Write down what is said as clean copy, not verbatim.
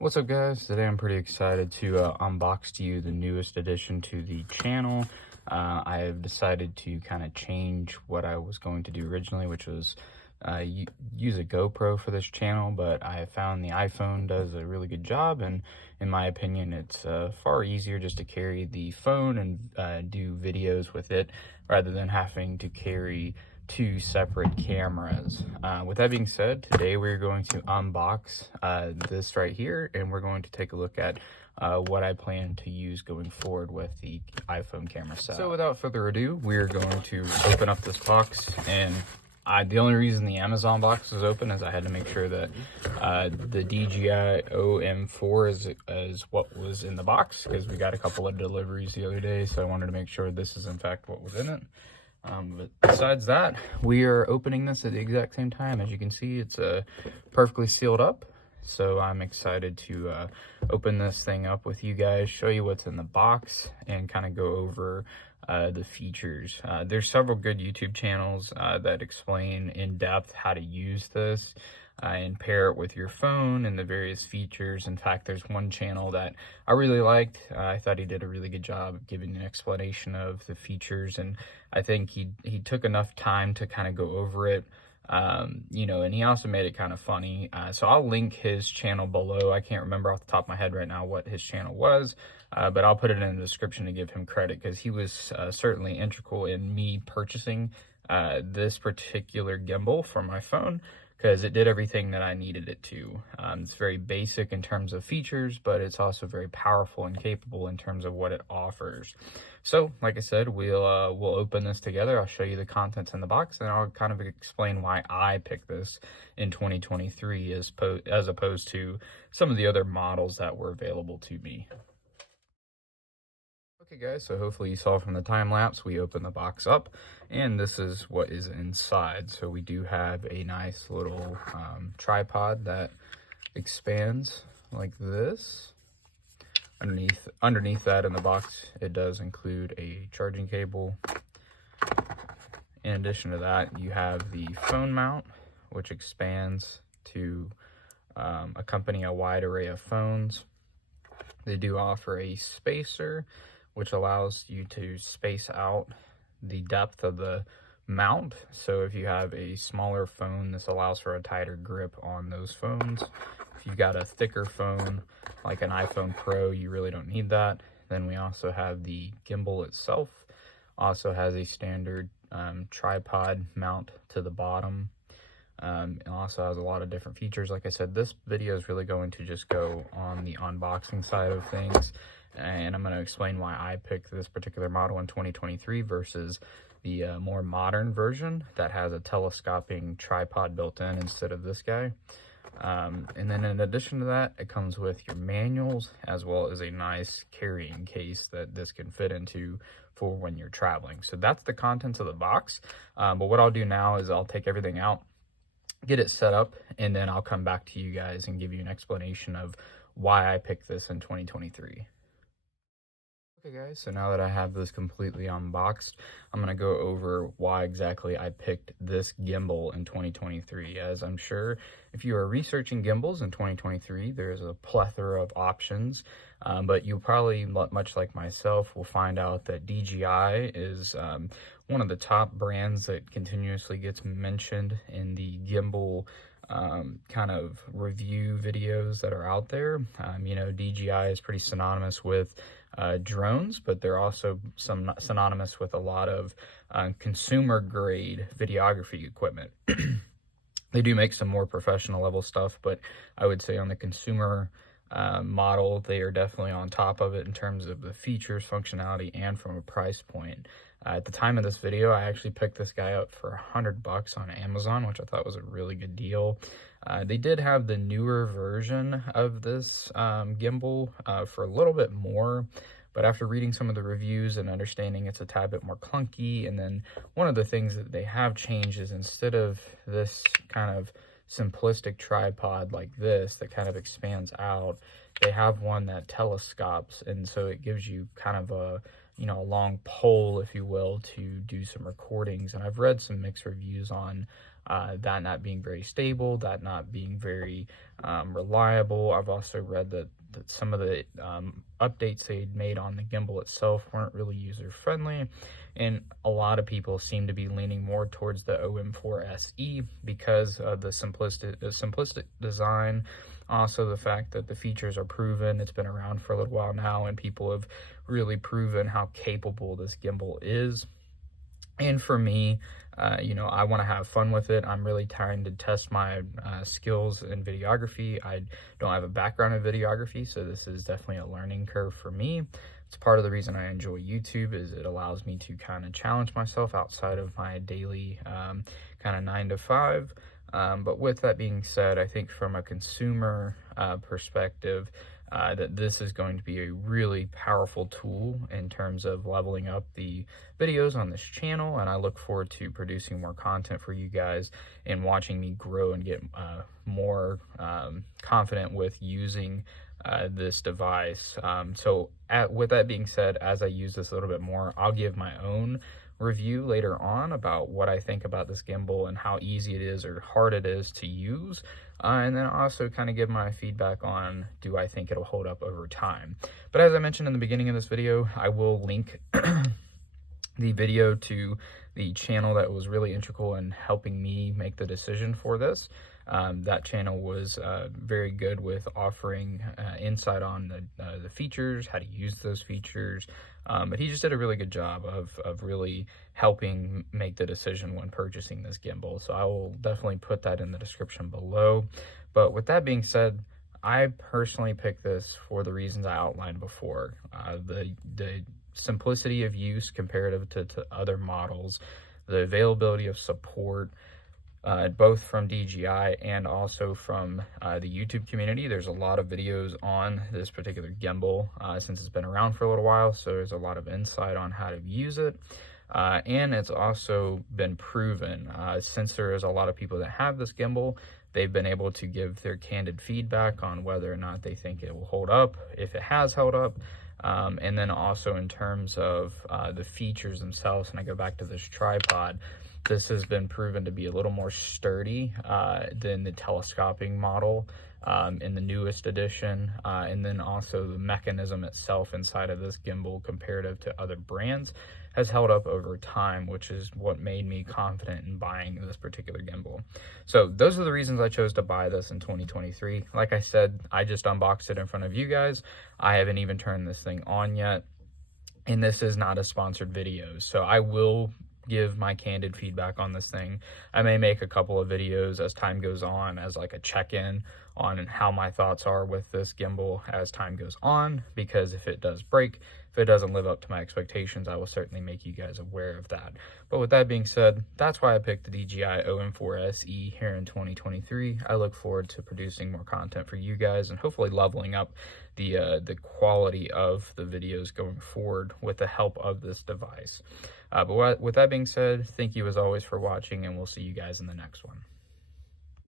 What's up, guys? Today I'm pretty excited to unbox to you the newest addition to the channel. I have decided to kind of change what I was going to do originally, which was use a GoPro for this channel, but I have found the iPhone does a really good job, and in my opinion it's far easier just to carry the phone and do videos with it rather than having to carry two separate cameras. With that being said, today we're going to unbox this right here, and we're going to take a look at what I plan to use going forward with the iPhone camera setup. So without further ado, we're going to open up this box, and the only reason the Amazon box is open is I had to make sure that the DJI OSM4 is what was in the box, because we got a couple of deliveries the other day, so I wanted to make sure this is in fact what was in it. But besides that, we are opening this at the exact same time. As you can see, it's perfectly sealed up. So I'm excited to open this thing up with you guys, show you what's in the box, and kind of go over the features. There's several good YouTube channels that explain in depth how to use this and pair it with your phone and the various features. In fact, there's one channel that I really liked. I thought he did a really good job of giving an explanation of the features, and I think he took enough time to kind of go over it. You know, and he also made it kind of funny. So I'll link his channel below. I can't remember off the top of my head right now what his channel was, but I'll put it in the description to give him credit, because he was certainly integral in me purchasing this particular gimbal for my phone, because it did everything that I needed it to. It's very basic in terms of features, but it's also very powerful and capable in terms of what it offers. So, like I said, we'll open this together. I'll show you the contents in the box, and I'll kind of explain why I picked this in 2023 as opposed to some of the other models that were available to me. Okay guys, so hopefully you saw from the time lapse, we opened the box up, and this is what is inside. So we do have a nice little tripod that expands like this. Underneath that in the box, it does include a charging cable. In addition to that, you have the phone mount, which expands to accompany a wide array of phones. They do offer a spacer, which allows you to space out the depth of the mount. So if you have a smaller phone, this allows for a tighter grip on those phones. If you've got a thicker phone, like an iPhone Pro, you really don't need that. Then we also have the gimbal itself. Also has a standard tripod mount to the bottom. It also has a lot of different features. Like I said, this video is really going to just go on the unboxing side of things, and I'm going to explain why I picked this particular model in 2023 versus the more modern version that has a telescoping tripod built in instead of this guy. And then in addition to that, it comes with your manuals as well as a nice carrying case that this can fit into for when you're traveling. So that's the contents of the box. But what I'll do now is I'll take everything out, get it set up, and then I'll come back to you guys and give you an explanation of why I picked this in 2023. Okay guys, so now that I have this completely unboxed, I'm going to go over why exactly I picked this gimbal in 2023. As I'm sure if you are researching gimbals in 2023, there's a plethora of options, but you probably, much like myself, will find out that DJI is one of the top brands that continuously gets mentioned in the gimbal kind of review videos that are out there. You know, DJI is pretty synonymous with drones, but they're also synonymous with a lot of consumer grade videography equipment. They do make some more professional level stuff, but I would say on the consumer model, they are definitely on top of it in terms of the features, functionality, and from a price point. At the time of this video, I actually picked this guy up for $100 on Amazon, which I thought was a really good deal. They did have the newer version of this gimbal for a little bit more, but after reading some of the reviews and understanding it's a tad bit more clunky, and then one of the things that they have changed is instead of this kind of simplistic tripod like this that kind of expands out, they have one that telescopes, and so it gives you kind of a, you know, a long pole, if you will, to do some recordings. And I've read some mixed reviews on that not being very stable, that not being very reliable. I've also read that some of the updates they'd made on the gimbal itself weren't really user-friendly, and a lot of people seem to be leaning more towards the OM4 SE because of the simplistic design. Also, the fact that the features are proven. It's been around for a little while now, and people have really proven how capable this gimbal is. And for me, you know, I want to have fun with it. I'm really trying to test my skills in videography. I don't have a background in videography, so this is definitely a learning curve for me. It's part of the reason I enjoy YouTube, is it allows me to kind of challenge myself outside of my daily kind of 9 to 5. But with that being said, I think from a consumer perspective, that this is going to be a really powerful tool in terms of leveling up the videos on this channel, and I look forward to producing more content for you guys and watching me grow and get more confident with using this device. With that being said, as I use this a little bit more, I'll give my own review later on about what I think about this gimbal and how easy it is or hard it is to use, and then also kind of give my feedback on, do I think it'll hold up over time. But as I mentioned in the beginning of this video, I will link the video to the channel that was really integral in helping me make the decision for this. That channel was very good with offering insight on the features, how to use those features, but he just did a really good job of really helping make the decision when purchasing this gimbal. So I will definitely put that in the description below. But with that being said, I personally picked this for the reasons I outlined before. The simplicity of use comparative to other models, the availability of support, both from DJI and also from the YouTube community. There's a lot of videos on this particular gimbal since it's been around for a little while, so there's a lot of insight on how to use it. And it's also been proven, since there is a lot of people that have this gimbal, they've been able to give their candid feedback on whether or not they think it will hold up, if it has held up. And then also in terms of the features themselves, and I go back to this tripod, this has been proven to be a little more sturdy than the telescoping model in the newest edition. And then also the mechanism itself inside of this gimbal comparative to other brands has held up over time, which is what made me confident in buying this particular gimbal. So those are the reasons I chose to buy this in 2023. Like I said, I just unboxed it in front of you guys. I haven't even turned this thing on yet, and this is not a sponsored video, so I will give my candid feedback on this thing. I may make a couple of videos as time goes on as like a check-in on how my thoughts are with this gimbal as time goes on, because if it does break, if it doesn't live up to my expectations, I will certainly make you guys aware of that. But with that being said, that's why I picked the DJI OM4 SE here in 2023. I look forward to producing more content for you guys and hopefully leveling up the quality of the videos going forward with the help of this device. But with that being said, thank you as always for watching, and we'll see you guys in the next one.